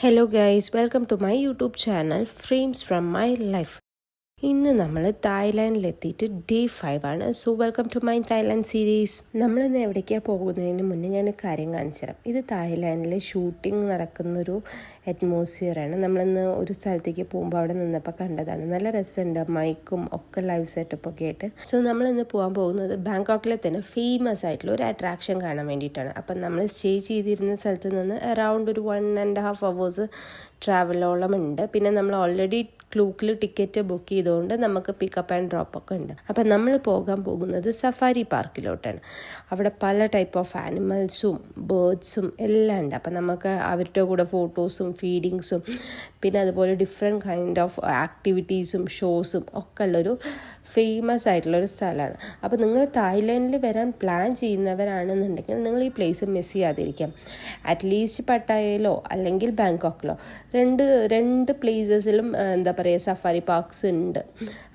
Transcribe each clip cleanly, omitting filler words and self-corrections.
Hello guys, welcome to my YouTube channel Frames from My Life. ഇന്ന് നമ്മൾ തായ്ലാൻഡിലെത്തിയിട്ട് day 5 ആണ്. So welcome to my Thailand series. നമ്മളിന്ന് എവിടേക്കാണ് പോകുന്നതിന് മുന്നേ ഞാൻ കാര്യം കാണിച്ചു തരാം. ഇത് തായ്ലാൻഡിൽ ഷൂട്ടിംഗ് നടക്കുന്നൊരു അറ്റ്മോസ്ഫിയറാണ്. നമ്മളിന്ന് ഒരു സ്ഥലത്തേക്ക് പോകുമ്പോൾ അവിടെ നിന്നപ്പോൾ കണ്ടതാണ്. നല്ല രസമുണ്ട്, മൈക്കും ഒക്കെ ലൈവ് സെറ്റപ്പൊക്കെ ആയിട്ട്. സോ നമ്മളിന്ന് പോകാൻ പോകുന്നത് ബാങ്കോക്കിലെ തന്നെ ഫേമസ് ആയിട്ടുള്ള ഒരു അട്രാക്ഷൻ കാണാൻ വേണ്ടിയിട്ടാണ്. അപ്പം നമ്മൾ സ്റ്റേ ചെയ്തിരുന്ന സ്ഥലത്ത് നിന്ന് അറൗണ്ട് ഒരു 1.5 hours ട്രാവലോളം ഉണ്ട്. പിന്നെ നമ്മൾ ഓൾറെഡി ക്ലൂക്കിൽ ടിക്കറ്റ് ബുക്ക് ചെയ്തുകൊണ്ട് നമുക്ക് പിക്കപ്പ് ആൻഡ് ഡ്രോപ്പ് ഒക്കെ ഉണ്ട്. അപ്പം നമ്മൾ പോകാൻ പോകുന്നത് സഫാരി പാർക്കിലോട്ടാണ്. അവിടെ പല ടൈപ്പ് ഓഫ് ആനിമൽസും ബേർഡ്സും എല്ലാം ഉണ്ട്. അപ്പം നമുക്ക് അവരുടെ കൂടെ ഫോട്ടോസും ഫീഡിങ്സും പിന്നെ അതുപോലെ ഡിഫറെൻറ്റ് കൈൻഡ് ഓഫ് ആക്ടിവിറ്റീസും ഷോസും ഒക്കെ ഉള്ളൊരു ഫേമസ് ആയിട്ടുള്ളൊരു സ്ഥലമാണ്. അപ്പോൾ നിങ്ങൾ തായ്ലാൻഡിൽ വരാൻ പ്ലാൻ ചെയ്യുന്നവരാണെന്നുണ്ടെങ്കിൽ നിങ്ങൾ ഈ പ്ലേസ് മിസ് ചെയ്യാതിരിക്കാം. അറ്റ്ലീസ്റ്റ് പട്ടായയിലോ അല്ലെങ്കിൽ ബാങ്കോക്കിലോ രണ്ട് പ്ലേസസിലും എന്താ പറയുക സഫാരി പാർക്സ് ഉണ്ട്.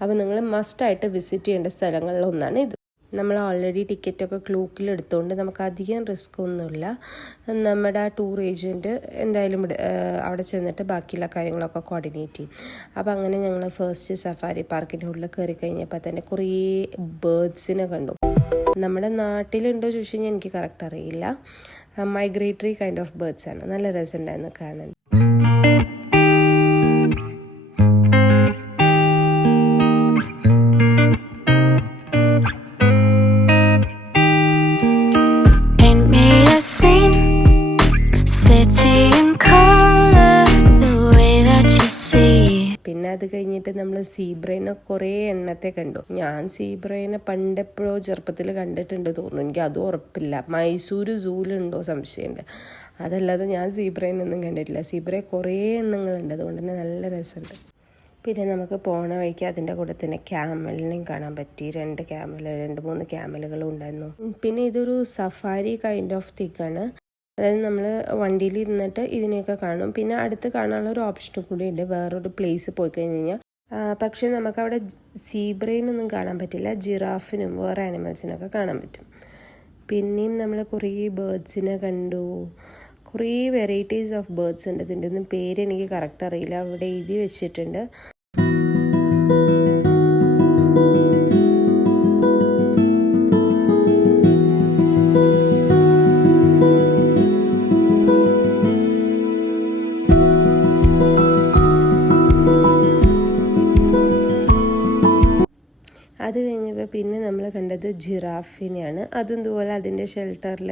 അപ്പോൾ നിങ്ങൾ മസ്റ്റായിട്ട് വിസിറ്റ് ചെയ്യേണ്ട സ്ഥലങ്ങളിലൊന്നാണ് ഇത്. നമ്മൾ ഓൾറെഡി ടിക്കറ്റൊക്കെ ക്ലൂക്കിൽ എടുത്തുകൊണ്ട് നമുക്ക് അധികം റിസ്ക് ഒന്നുമില്ല. നമ്മുടെ ടൂർ ഏജൻറ്റ് എന്തായാലും അവിടെ ചെന്നിട്ട് ബാക്കിയുള്ള കാര്യങ്ങളൊക്കെ കോർഡിനേറ്റ് ചെയ്യും. അപ്പോൾ അങ്ങനെ ഞങ്ങൾ ഫസ്റ്റ് സഫാരി പാർക്കിൻ്റെ ഉള്ളിൽ കയറി കഴിഞ്ഞപ്പോൾ തന്നെ കുറേ ബേർഡ്സിനെ കണ്ടു. നമ്മുടെ നാട്ടിലുണ്ടോ ചോദിച്ചു കഴിഞ്ഞാൽ എനിക്ക് കറക്റ്റ് അറിയില്ല. മൈഗ്രേറ്ററി കൈൻഡ് ഓഫ് ബേർഡ്സ് ആണ്. നല്ല രസമുണ്ടായിരുന്നു കാണാൻ. പിന്നെ അത് കഴിഞ്ഞിട്ട് നമ്മൾ സീബ്രേനെ കുറേ എണ്ണത്തെ കണ്ടു. ഞാൻ സീബ്രേനെ പണ്ടെപ്പോഴോ ചെറുപ്പത്തിൽ കണ്ടിട്ടുണ്ട് തോന്നുന്നു, എനിക്ക് അതും ഉറപ്പില്ല. മൈസൂർ സൂലുണ്ടോ സംശയമുണ്ട്, അതല്ലാതെ ഞാൻ സീബ്രേനൊന്നും കണ്ടിട്ടില്ല. സീബ്രയെ കുറേ എണ്ണങ്ങളുണ്ട്, അതുകൊണ്ട് തന്നെ നല്ല രസമുണ്ട്. പിന്നെ നമുക്ക് പോണ വഴിക്ക് അതിൻ്റെ കൂടെ തന്നെ ക്യാമലിനെയും കാണാൻ പറ്റി. 2-3 ക്യാമലുകളും ഉണ്ടായിരുന്നു. പിന്നെ ഇതൊരു സഫാരി കൈൻഡ് ഓഫ് തിങ്ങാണ്. അതായത് നമ്മൾ വണ്ടിയിൽ ഇരുന്നിട്ട് ഇതിനെയൊക്കെ കാണും. പിന്നെ അടുത്ത് കാണാനുള്ള ഒരു ഓപ്ഷനും കൂടി ഉണ്ട്, വേറൊരു പ്ലേസ് പോയി കഴിഞ്ഞ് കഴിഞ്ഞാൽ. പക്ഷേ നമുക്കവിടെ സീബ്രയിനൊന്നും കാണാൻ പറ്റില്ല, ജിറാഫിനും വേറെ ആനിമൽസിനൊക്കെ കാണാൻ പറ്റും. പിന്നെയും നമ്മൾ കുറേ ബേർഡ്സിനെ കണ്ടു. കുറേ വെറൈറ്റീസ് ഓഫ് ബേർഡ്സ് ഉണ്ട്. ഇതിൻ്റെ ഒന്നും പേര് എനിക്ക് കറക്റ്റ് അറിയില്ല, അവിടെ എഴുതി വെച്ചിട്ടുണ്ട്. അത് കഴിഞ്ഞപ്പോൾ പിന്നെ നമ്മൾ കണ്ടത് ജിറാഫിനെയാണ്. അതുപോലെ അതിൻ്റെ ഷെൽട്ടറിൽ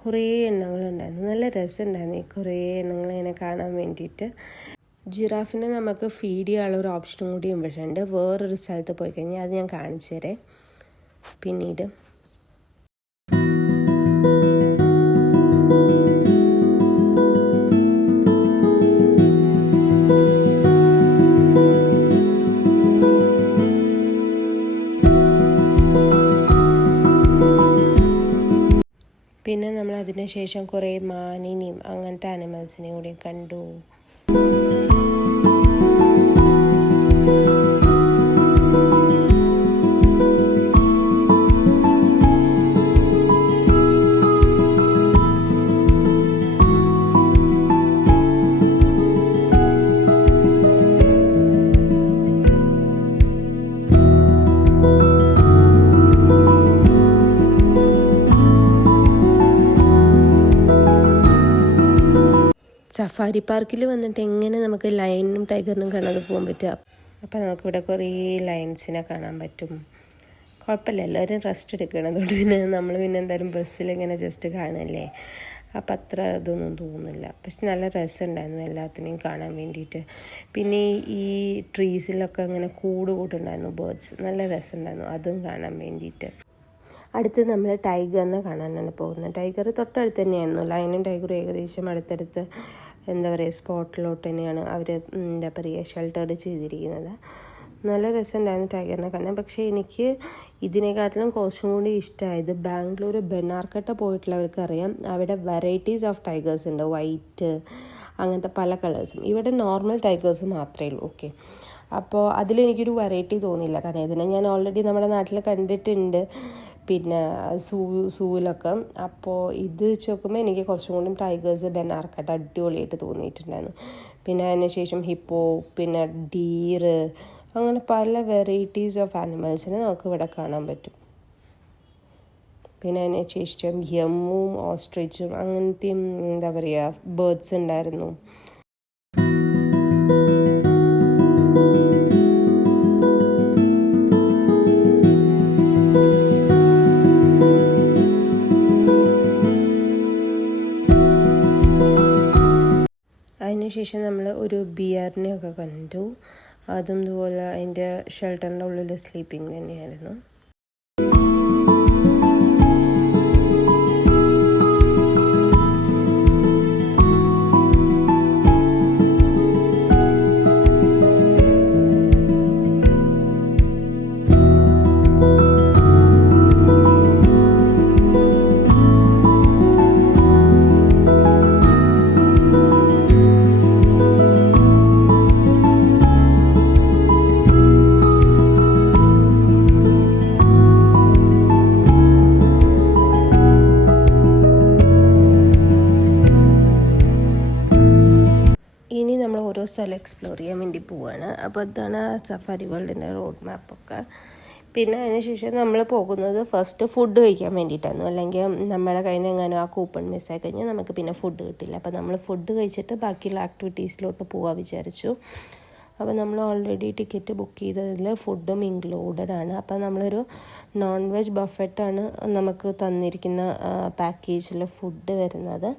കുറേ എണ്ണങ്ങളുണ്ടായിരുന്നു. നല്ല രസമുണ്ടായിരുന്നു ഈ കുറേ എണ്ണങ്ങൾ ഇങ്ങനെ കാണാൻ വേണ്ടിയിട്ട്. ജിറാഫിനെ നമുക്ക് ഫീഡ് ചെയ്യാനുള്ള ഒരു ഓപ്ഷനും കൂടി ഉണ്ട് വേറൊരു സ്ഥലത്ത് പോയി കഴിഞ്ഞാൽ. അത് ഞാൻ കാണിച്ചു തരാം പിന്നീട്. പിന്നെ നമ്മൾ അതിന് ശേഷം കുറേ മാനിനെയും അങ്ങനത്തെ ആനിമൽസിനെയും കൂടി കണ്ടു. സഫാരി പാർക്കിൽ വന്നിട്ട് എങ്ങനെ നമുക്ക് ലയനും ടൈഗറിനും കാണാതെ പോകാൻ പറ്റുക? അപ്പോൾ നമുക്കിവിടെ കുറേ ലയൺസിനെ കാണാൻ പറ്റും. കുഴപ്പമില്ല, എല്ലാവരും റെസ്റ്റ് എടുക്കണം. അതുകൊണ്ട് പിന്നെ നമ്മൾ എന്തായാലും ബസ്സിലിങ്ങനെ ജസ്റ്റ് കാണല്ലേ, അപ്പം അത്ര ഇതൊന്നും തോന്നുന്നില്ല. പക്ഷെ നല്ല രസമുണ്ടായിരുന്നു എല്ലാത്തിനെയും കാണാൻ വേണ്ടിയിട്ട്. പിന്നെ ഈ ട്രീസിലൊക്കെ അങ്ങനെ കൂടുണ്ടായിരുന്നു ബേർഡ്സ്, നല്ല രസമുണ്ടായിരുന്നു അതും കാണാൻ വേണ്ടിയിട്ട്. അടുത്ത് നമ്മൾ ടൈഗറിനെ കാണാനാണ് പോകുന്നത്. ടൈഗർ തൊട്ടടുത്ത് തന്നെയായിരുന്നു. ലയനും ടൈഗറും ഏകദേശം അടുത്തടുത്ത് എന്താ പറയുക സ്പോട്ടിലോട്ട് തന്നെയാണ് അവർ എന്താ പറയുക ഷെൽട്ടേർഡ് ചെയ്തിരിക്കുന്നത്. നല്ല രസമുണ്ടായിരുന്നു ടൈഗറിനെ കാണാൻ. പക്ഷേ എനിക്ക് ഇതിനെക്കാട്ടിലും കുറച്ചും കൂടി ഇഷ്ടമായത് ബാംഗ്ലൂർ ബെനാർക്കട്ട പോയിട്ടുള്ളവർക്ക് അറിയാം, അവിടെ വെറൈറ്റീസ് ഓഫ് ടൈഗേഴ്സ് ഉണ്ട്, വൈറ്റ് അങ്ങനത്തെ പല കളേഴ്സും. ഇവിടെ നോർമൽ ടൈഗേഴ്സ് മാത്രമേ ഉള്ളൂ. ഓക്കെ, അപ്പോൾ അതിലെനിക്കൊരു വെറൈറ്റി തോന്നിയില്ല. കാരണം ഇതിനെ ഞാൻ ഓൾറെഡി നമ്മുടെ നാട്ടിൽ കണ്ടിട്ടുണ്ട്. പിന്നെ സൂവിലൊക്കെ. അപ്പോൾ ഇത് വെച്ച് നോക്കുമ്പോൾ എനിക്ക് കുറച്ചും കൂടി ടൈഗേഴ്സ് ബെനാർക്കാട്ട് അടിപൊളിയായിട്ട് തോന്നിയിട്ടുണ്ടായിരുന്നു. പിന്നെ അതിന് ശേഷം ഹിപ്പോ, പിന്നെ ഡീറ്, അങ്ങനെ പല വെറൈറ്റീസ് ഓഫ് ആനിമൽസിനെ നമുക്ക് ഇവിടെ കാണാൻ പറ്റും. പിന്നെ അതിന് ശേഷം യമ്മും ഓസ്ട്രിച്ചും അങ്ങനത്തെയും എന്താ പറയുക ബേർഡ്സ് ഉണ്ടായിരുന്നു. അതിനുശേഷം നമ്മൾ ഒരു ബിയറിനെയൊക്കെ കണ്ടു. അതും ഇതുപോലെ അതിൻ്റെ ഷെൽട്ടറിൻ്റെ ഉള്ളിൽ സ്ലീപ്പിംഗ് തന്നെയായിരുന്നു. ഇനി നമ്മൾ ഓരോ സ്ഥലം എക്സ്പ്ലോർ ചെയ്യാൻ വേണ്ടി പോവുകയാണ്. അപ്പോൾ അതാണ് സഫാരി വേൾഡിൻ്റെ റോഡ് മാപ്പൊക്കെ. പിന്നെ അതിന് ശേഷം നമ്മൾ പോകുന്നത് ഫസ്റ്റ് ഫുഡ് കഴിക്കാൻ വേണ്ടിയിട്ടായിരുന്നു. അല്ലെങ്കിൽ നമ്മുടെ കയ്യിൽ നിന്ന് എങ്ങാനും ആ കൂപ്പൺ മിസ്സായി കഴിഞ്ഞാൽ നമുക്ക് പിന്നെ ഫുഡ് കിട്ടില്ല. അപ്പോൾ നമ്മൾ ഫുഡ് കഴിച്ചിട്ട് ബാക്കിയുള്ള ആക്ടിവിറ്റീസിലോട്ട് പോകാൻ വിചാരിച്ചു. അപ്പോൾ നമ്മൾ ഓൾറെഡി ടിക്കറ്റ് ബുക്ക് ചെയ്തതിൽ ഫുഡും ഇൻക്ലൂഡഡ് ആണ്. അപ്പോൾ നമ്മളൊരു നോൺ വെജ് ബഫറ്റാണ് നമുക്ക് തന്നിരിക്കുന്ന പാക്കേജിൽ ഫുഡ് വരുന്നത്.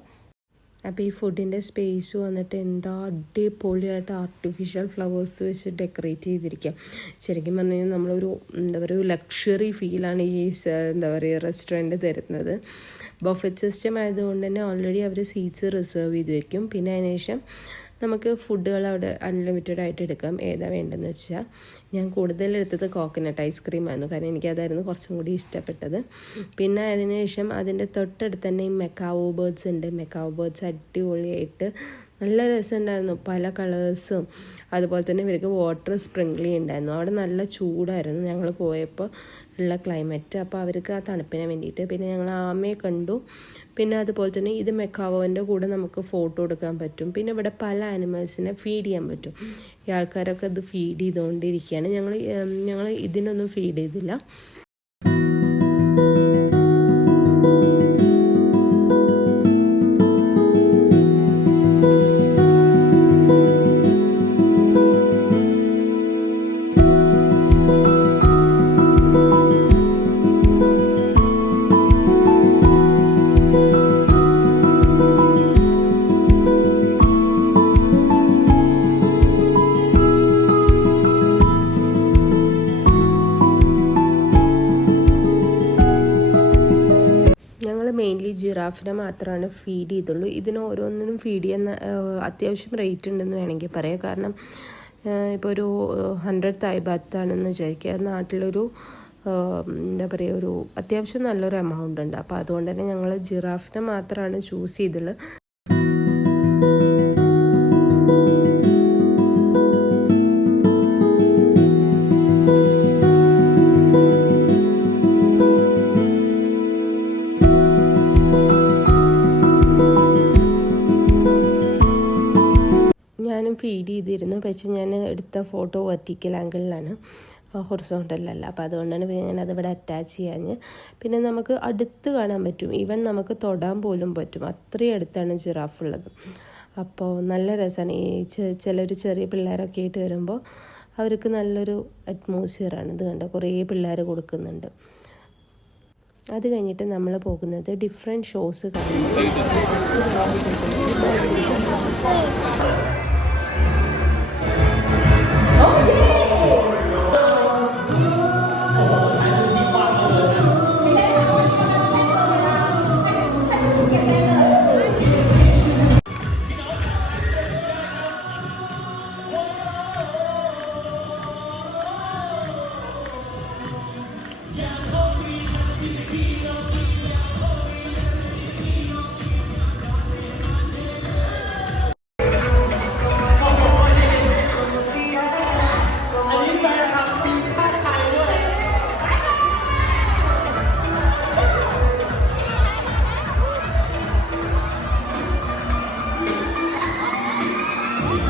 അപ്പോൾ ഈ ഫുഡിൻ്റെ സ്പേസ് വന്നിട്ട് എന്താ അടിപൊളിയായിട്ട് ആർട്ടിഫിഷ്യൽ ഫ്ലവേഴ്സ് വെച്ച് ഡെക്കറേറ്റ് ചെയ്തിരിക്കുക. ശരിക്കും പറഞ്ഞു കഴിഞ്ഞാൽ നമ്മളൊരു എന്താ പറയുക ലക്ഷറി ഫീലാണ് ഈ എന്താ പറയുക റെസ്റ്റോറൻറ്റ് തരുന്നത്. ബഫറ്റ് സിസ്റ്റം ആയതുകൊണ്ട് തന്നെ ഓൾറെഡി അവർ സീറ്റ്സ് റിസർവ് ചെയ്ത് വയ്ക്കും. പിന്നെ അതിന് ശേഷം നമുക്ക് ഫുഡുകൾ അവിടെ അൺലിമിറ്റഡ് ആയിട്ട് എടുക്കാം, ഏതാ വേണ്ടതെന്ന് വെച്ചാൽ. ഞാൻ കൂടുതലെടുത്തത് കോക്കനട്ട് ഐസ്ക്രീമായിരുന്നു, കാരണം എനിക്കതായിരുന്നു കുറച്ചും കൂടി ഇഷ്ടപ്പെട്ടത്. പിന്നെ അതിന് ശേഷം അതിൻ്റെ തൊട്ടടുത്ത് തന്നെ മെക്കാവോ ബേർഡ്സ് ഉണ്ട്. മെക്കാവോ ബേർഡ്സ് അടിപൊളിയായിട്ട് നല്ല രസമുണ്ടായിരുന്നു, പല കളേഴ്സും. അതുപോലെ തന്നെ ഇവർക്ക് വാട്ടർ സ്പ്രിംഗ്ലി ഉണ്ടായിരുന്നു. അവിടെ നല്ല ചൂടായിരുന്നു ഞങ്ങൾ പോയപ്പോൾ ഉള്ള ക്ലൈമറ്റ്. അപ്പോൾ അവർക്ക് ആ തണുപ്പിന് വേണ്ടിയിട്ട്. പിന്നെ ഞങ്ങൾ ആമയെ കണ്ടു. പിന്നെ അതുപോലെ തന്നെ ഇത് മെക്കാവോൻ്റെ കൂടെ നമുക്ക് ഫോട്ടോ എടുക്കാൻ പറ്റും. പിന്നെ ഇവിടെ പല ആനിമൽസിനെ ഫീഡ് ചെയ്യാൻ പറ്റും. ഈ ആൾക്കാരൊക്കെ ഇത് ഫീഡ് ചെയ്തുകൊണ്ടിരിക്കുകയാണ്. ഞങ്ങൾ ഇതിനൊന്നും ഫീഡ് ചെയ്തില്ല. മെയിൻലി ജിറാഫിനെ മാത്രമാണ് ഫീഡ് ചെയ്തുള്ളൂ. ഇതിന് ഓരോന്നിനും ഫീഡ് ചെയ്യുന്ന അത്യാവശ്യം റേറ്റ് ഉണ്ടെന്ന് വേണമെങ്കിൽ പറയാം. കാരണം ഇപ്പോൾ ഒരു 100 തായ് ബാത്താണെന്ന് വിചാരിക്കുക, നാട്ടിലൊരു എന്താ പറയുക ഒരു അത്യാവശ്യം നല്ലൊരു എമൗണ്ട് ഉണ്ട്. അപ്പോൾ അതുകൊണ്ട് തന്നെ ഞങ്ങൾ ജിറാഫിനെ മാത്രമാണ് ചൂസ് ചെയ്തുള്ളത്. ഞാനും ഫീഡ് ചെയ്തിരുന്നു, പക്ഷേ ഞാൻ എടുത്ത ഫോട്ടോ വെർട്ടിക്കൽ ആംഗിളിലാണ്, ഹൊറിസോണ്ടലല്ല. അപ്പോൾ അതുകൊണ്ടാണ് പിന്നെ ഞാനതിവിടെ അറ്റാച്ച് ചെയ്യാഞ്ഞ്. പിന്നെ നമുക്ക് അടുത്ത് കാണാൻ പറ്റും, ഈവൻ നമുക്ക് തൊടാൻ പോലും പറ്റും, അത്രയും അടുത്താണ് ജിറാഫ് ഉള്ളത്. അപ്പോൾ നല്ല രസമാണ്. ഈ ചിലർ ചെറിയ പിള്ളേരൊക്കെ ആയിട്ട് വരുമ്പോൾ അവർക്ക് നല്ലൊരു അറ്റ്മോസ്ഫിയറാണ്. ഇത് കണ്ടോ, കുറേ പിള്ളേർ കൊടുക്കുന്നുണ്ട്. അത് കഴിഞ്ഞിട്ട് നമ്മൾ പോകുന്നത് ഡിഫറെൻറ്റ് ഷോസ് കാണുന്നത്.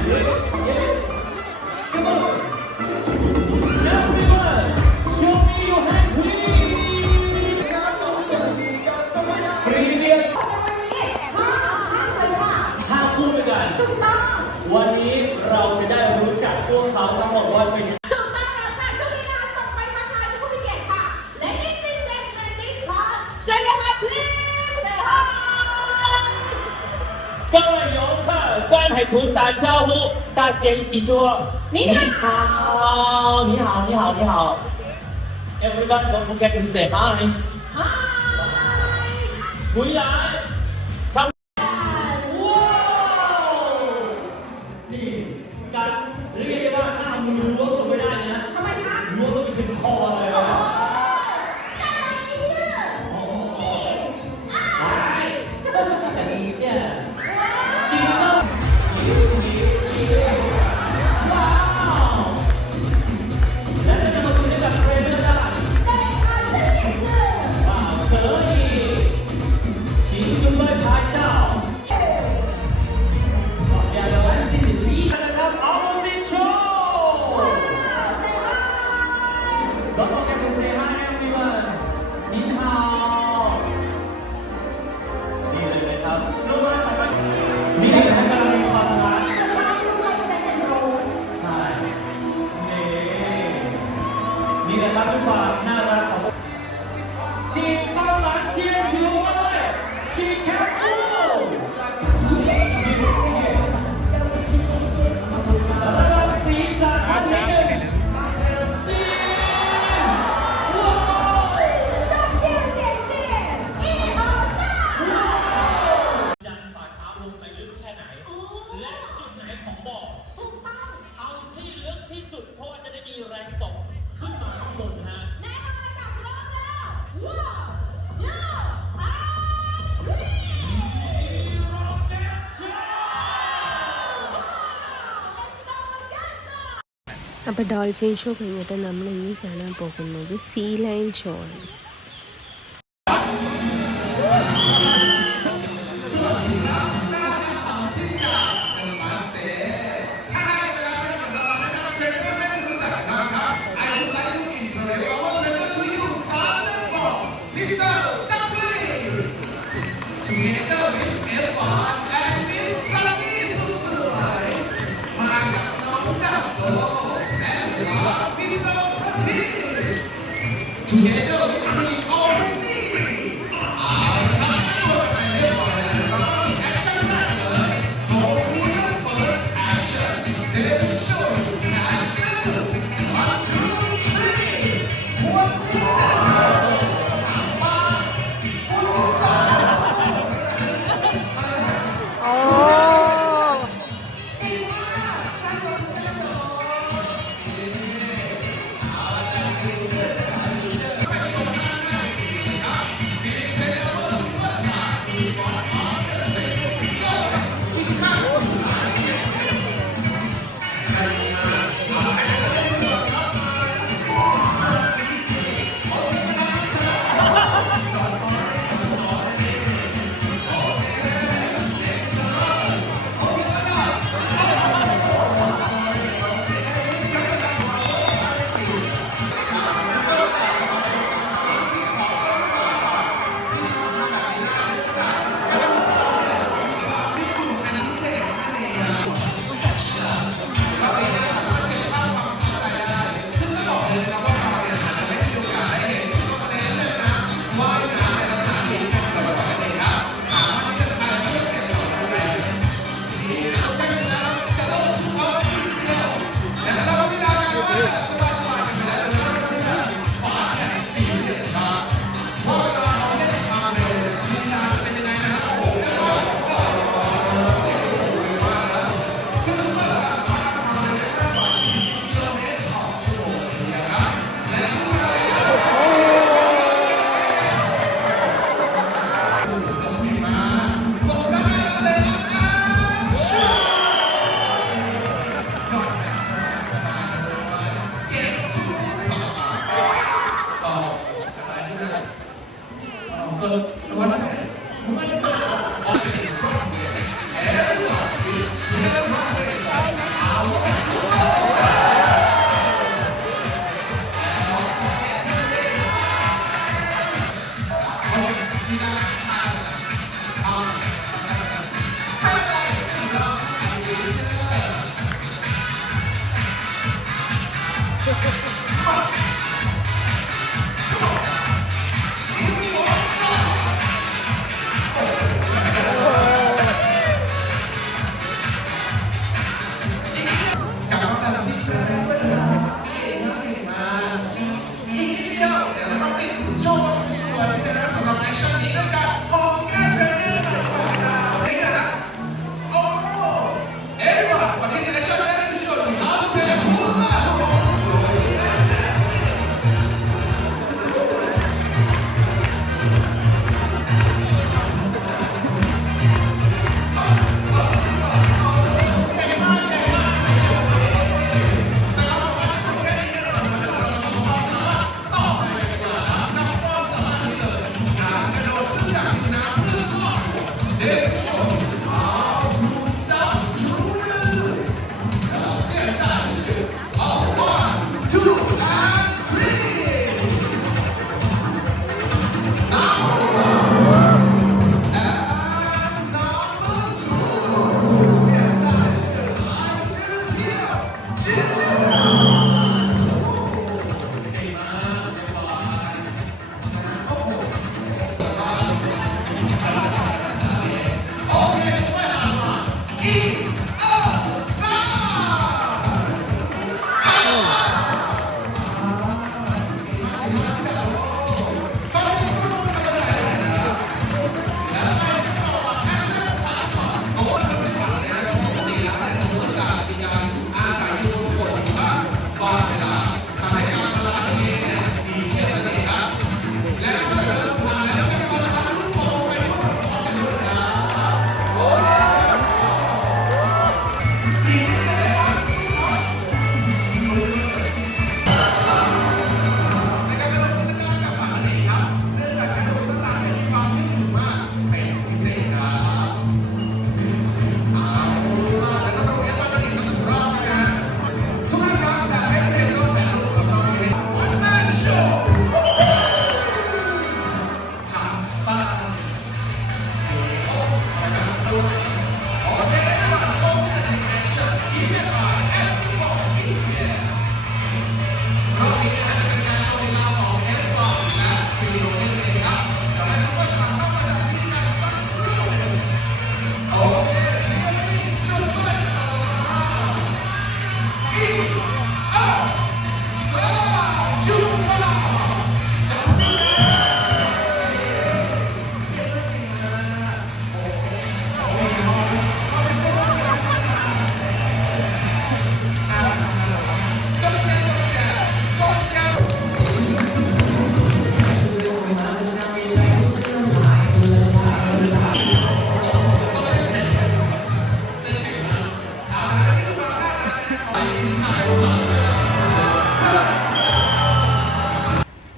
Come on. Everyone, show me your hands, please. Привет. ห้าคู่ด้วยกันวันนี้เราจะได้รู้จักพวกเขาทั้งหมดว่าเป็นยังไงถูกต้องแล้วค่ะช่วงนี้นะคะส่งไปทักทายผู้มีเกียรติค่ะ Ladies and gentlemen this part เชิญเลยค่ะ please say hi 各位游客观海图打招呼大家一起说你好你好你好你好 Everyone don't forget to say hi hi 回来唱ว้าวนี่การเรียกได้ว่าถ้ามือล้วงลงไปได้นะ ทำไมคะ ล้วงลงไปถึงคอเลยนะ 等一下，请到。哇哦！来，这个直接把 frame 扔下来。哇，可以，请准备拍照。好，两个安静的离开了他们 opposite show。Don't forget to say hi everyone。您好。ดีเลยครับนี่ให้กำลังมีความรักใช่นี่แหละครับทุกความน่ารักของฉีดเป้าหมายเทียนชิวเลยดีแคปฟูแล้วก็สีสันอันนี้หนึ่งสีว้าวดันฝ่าเท้าลงไปลึกแค่ไหนและจุดไหนของบ่อเอาที่ลึกที่สุดเพราะว่าจะได้มีแรงส่งขึ้นมาข้างบนฮะ แน่นอนกับพร้อมแล้ว one two and three അപ്പോൾ dolphin show കഴിഞ്ഞിട്ട് നമ്മൾ ഇനി കാണാൻ പോകുന്നത് see lion show ആണ്.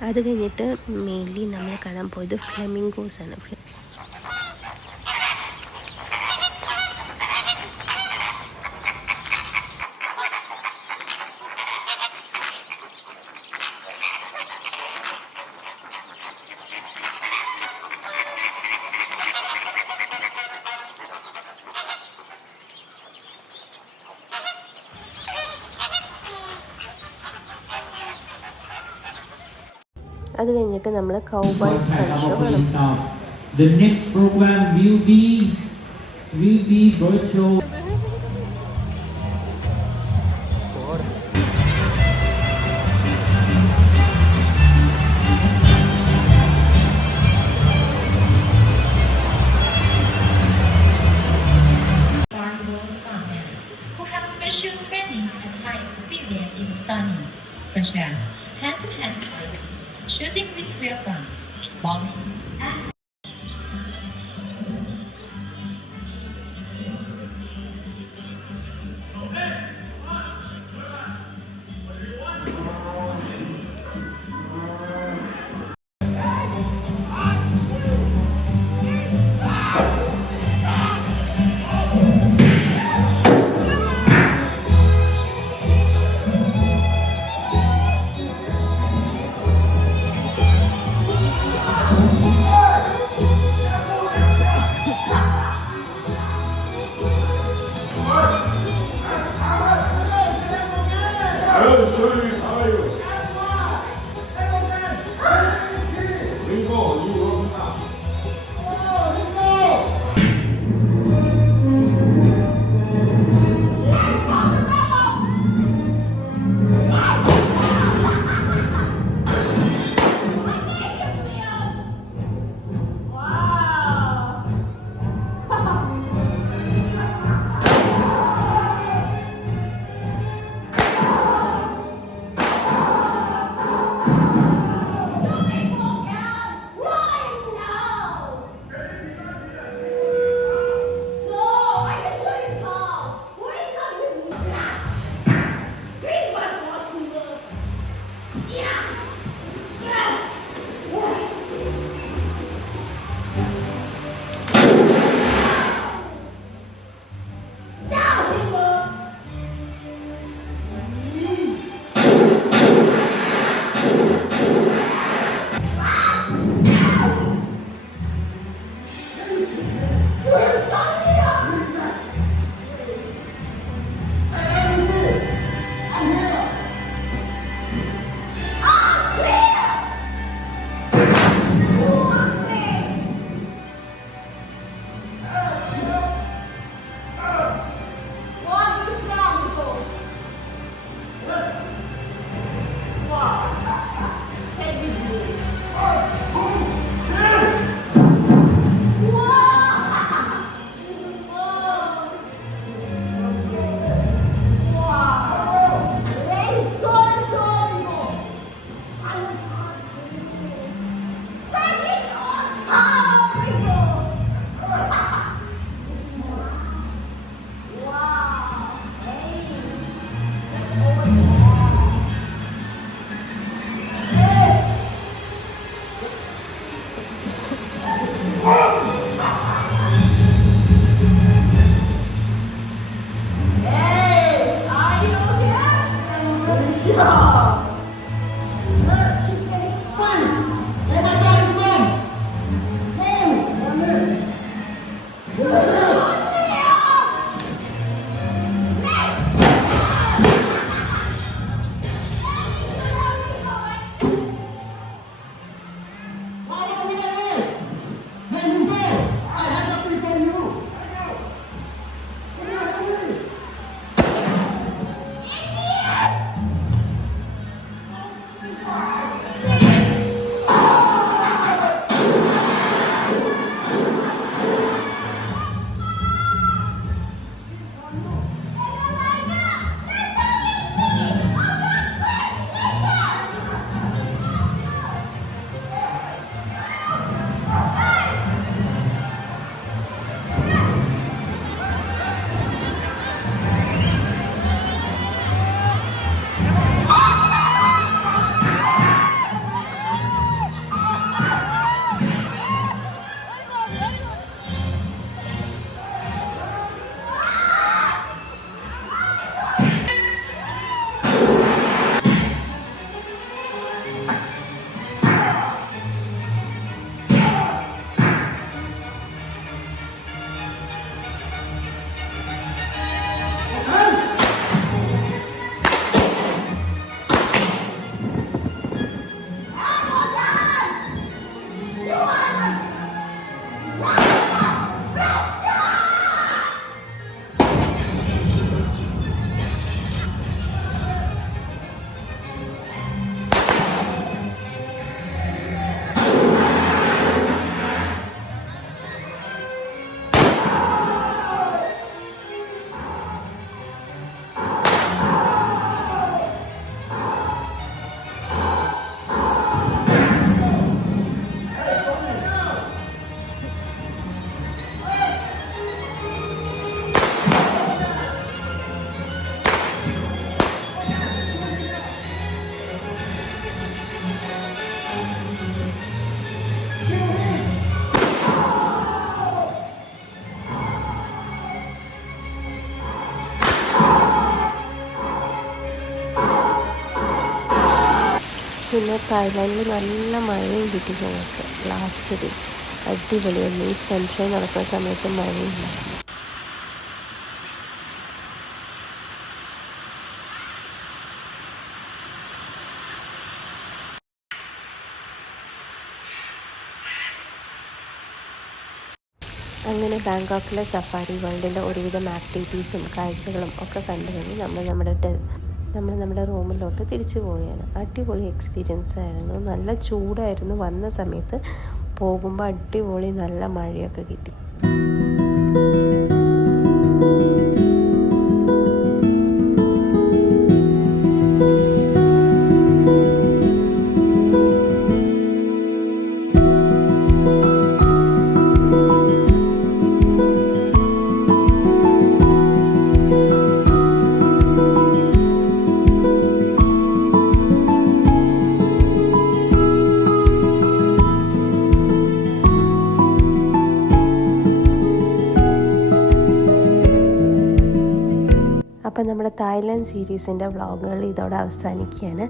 അത് കഴിഞ്ഞിട്ട് mainly നമ്മൾ കാണാൻ പോയത് ഫ്ലെമിംഗോസ് ആണ്. അത് കഴിഞ്ഞിട്ട് നമ്മൾ കൗബോയ്സ് കളിച്ചു കാണും. The next program will be virtual. Who have special training and high experience in stunning, such as hand-to-hand fighting, shooting with real guns, bombing, and പിന്നെ തായ്ലാൻഡിൽ നല്ല മഴയും കിട്ടി ഞങ്ങൾക്ക് ലാസ്റ്റ് ഡേ. അടിപൊളിയായിരുന്നു. ഈ സെൻട്രോ നടക്കുന്ന സമയത്ത് മഴയില്ല. അങ്ങനെ ബാങ്കോക്കിലെ സഫാരി വേൾഡിൻ്റെ ഒരുവിധം ആക്ടിവിറ്റീസും കാഴ്ചകളും ഒക്കെ കണ്ടു കഴിഞ്ഞ് നമ്മൾ നമ്മുടെ റൂമിലോട്ട് തിരിച്ചു പോവുകയാണ്. അടിപൊളി എക്സ്പീരിയൻസ് ആയിരുന്നു. നല്ല ചൂടായിരുന്നു വന്ന സമയത്ത്. പോകുമ്പോൾ അടിപൊളി നല്ല മഴയൊക്കെ കിട്ടി. അപ്പം നമ്മുടെ തായ്ലാൻഡ് സീരീസിൻ്റെ വ്ളോഗുകൾ ഇതോടെ അവസാനിക്കുകയാണ്.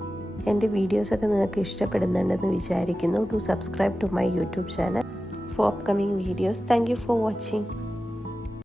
എൻ്റെ വീഡിയോസൊക്കെ നിങ്ങൾക്ക് ഇഷ്ടപ്പെടുന്നുണ്ടെന്ന് വിചാരിക്കുന്നു. To subscribe to my YouTube channel for upcoming videos. Thank you for watching.